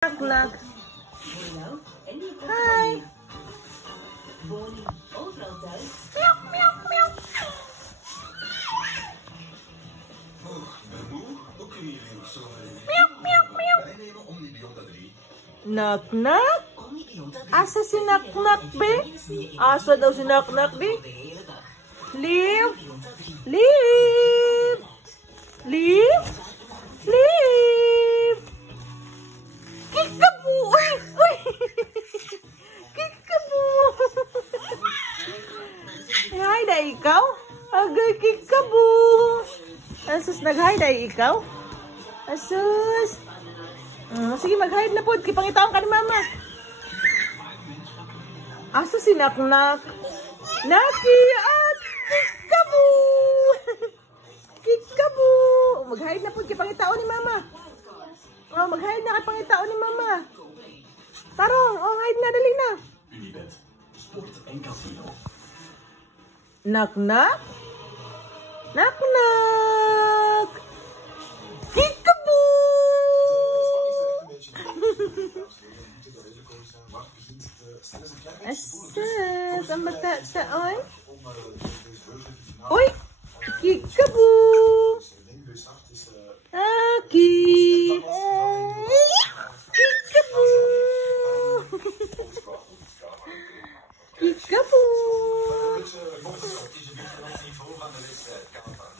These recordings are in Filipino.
Knock, knock. Hi. Meow, meow, meow. Meow, meow, meow. Knock, knock. Asa si knock, knock, be? Asa daw si knock, knock, be? Leave. Leave. Leave. Leave. Kikabu! Uy! Uy! Kikabu! Hi, da ikaw? Agay, kikabu! Asus, nag-hi da ikaw? Asus! Sige, mag-hide na po. Kipangitaon ka ni mama. Asus, si Nak-Nak. Naki! At kikabu! Kikabu! Mag-hide na po. Kipangitaon ni mama. Oh, mag-hide na kay pangitao ni mama. Tarong, oh, hide na, dali na. Knock, knock. Knock, knock. Kikabu! Asus, ang bata oy. Uy, kikabu! Aki! Kikabu! Kikabu!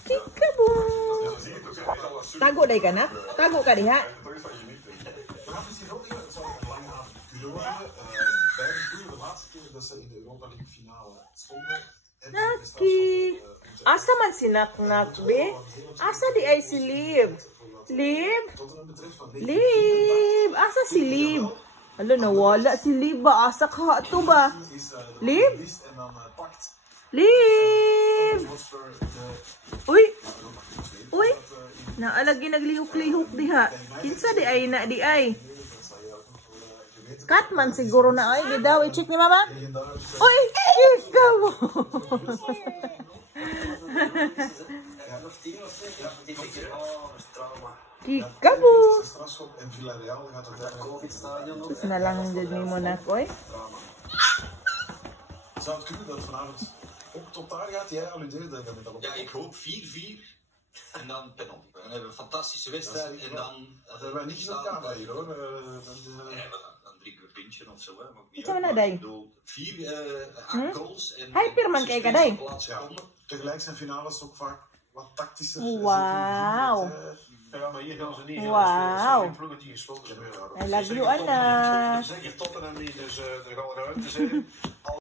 Kikabu! Tago day ka na? Tago ka diha? Naki! Asa man si Nak-Nak, be? Asa di ay si Liv? Liv? Liv! Asa si Liv? Alo, nawala si Liv ba? Asa ka ito ba? Liv? Liv! Uy! Uy! Naalagi naglihok-lihok diha. Kinsa di ay na di ay? Katman siguro na ay. Bidaw, i-check ni mama. Uy! Ikaw! Kikabu! Sus na lang din mo na ko eh. Zou het kunnen dat vanavond ook tot daar gaat? Jij al idee dat met dat op? Ja, ik hoop 4-4 en dan penalty. Dan hebben we een fantastische wedstrijd en dan... Dat hebben wij niet in elkaar hier hoor. Dan drinken we een pintje of zo. Ito na day. 4 goals en... Hyperman kay ka day. Tegelijk zijn finales ook vaak wat tactischer. Wow. Ja, maar hier gaan ze niet. Wow. Die gesloten. I love you, Anna. Zeker Tottenham niet, dus er gaan eruit.